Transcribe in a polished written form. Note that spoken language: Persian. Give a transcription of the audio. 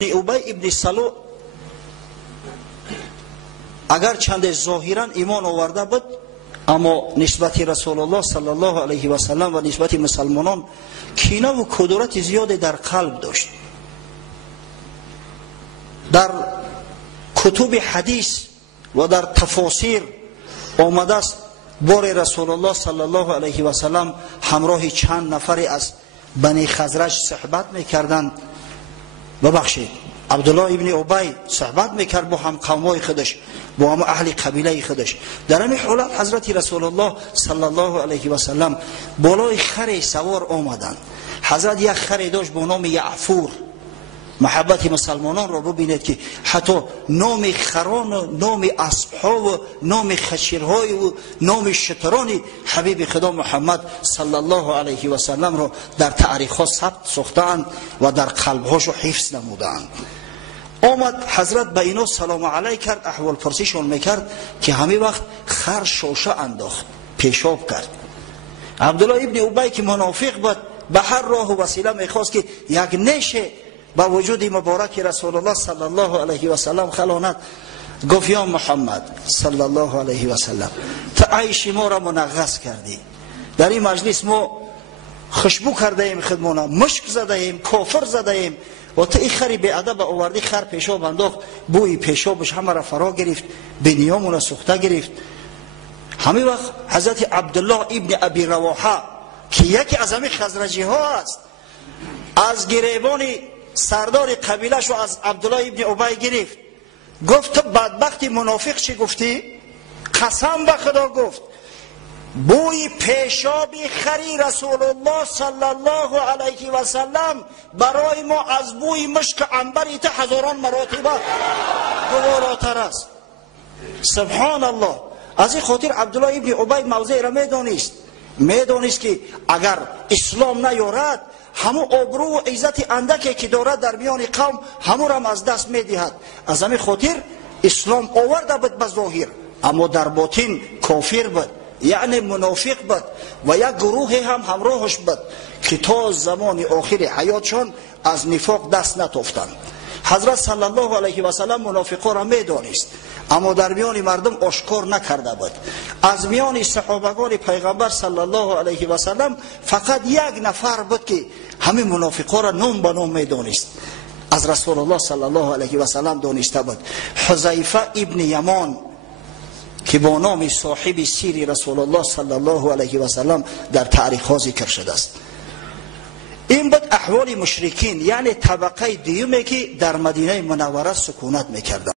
ابی ابن سلول اگر چند ظاهرا ایمان آورده بود اما نسبت رسول الله صلی الله علیه و سلم و نسبت مسلمانان کینه و کدورت زیاد در قلب داشت. در کتب حدیث و در تفاسیر آمده است بار رسول الله صلی الله علیه و سلم همراه چند نفری از بنی خزرج صحبت میکردند. ببخشید، عبدالله ابن ابی صحبت میکرد با هم قومای خودش، با هم اهل قبیله خودش. در این حالت حضرت رسول الله صلی الله علیه و سلم بالای خر سوار آمدند. حضرت یک خر داشت با نام یعفور. محبت مسلمانان را ببینید که حتی نام خران و نام اسبها و نام خشیرهای و نام شتران حبیب خدا محمد صلی الله علیه و سلم را در تاریخ ثبت ساختند و در قلبهاش حفظ نمودند. آمد حضرت به اینا سلام علیک کرد، احوال پرسیشون میکرد که همین وقت خر شوشه انداخت، پیشاب کرد. عبدالله ابن ابی که منافق بود به هر راه و وسیله میخواست که یک نشه با وجود مبارک رسول الله صلی الله علیه و سلم خلاند. گفت یا محمد صلی الله علیه و سلم، تا عیش ما را منغص کردی. در این مجلس ما خوشبو کرده ایم خدمونه، مشک زده ایم، کافر زده ایم و تا این خری به ادب آوردی خر پیشاب انداخت، بوی پیشابش همه را فرا گرفت، بنیامون را سوخته گرفت. همین وقت حضرت عبدالله ابن ابی رواحه که یکی از همین خزرجی ها است، از گریبان سردار قبیله شو از عبدالله ابن ابی گرفت. گفت تو بدبخت منافق چی گفتی؟ قسم به خدا گفت بوی پیشاب خری رسول الله صلی الله علیه و سلم برای ما از بوی مشک عنبر تا هزاران مراتب گواراتر است. سبحان الله. از این خاطر عبدالله ابن ابی موضع را میدانست که اگر اسلام نیارد همو آبرو و عزت اندکی که دارد در میان قوم همو را از دست میدهد. از همین خاطر اسلام آورده بود به ظاهر اما در باطن کافر بود، یعنی منافق بود و یک گروه هم همراهش بود که تا زمان آخر حیاتشان از نفاق دست نتافتند. حضرت صلی الله علیه و سلم منافقا را میدانست اما در میان مردم آشکار نکرده بود. از میان صحابگان پیغمبر صلی الله علیه و سلم فقط یک نفر بود که همه منافقا را نام به نام میدانست، از رسول الله صلی الله علیه و سلم دانسته بود. حذیفه ابن یمان که با نام صاحب سیر رسول الله صلی الله علیه و سلم در تاریخ ها ذکر شده است. این بود احوال مشرکین، یعنی طبقه دیومی که در مدینه منوره سکونت میکردند.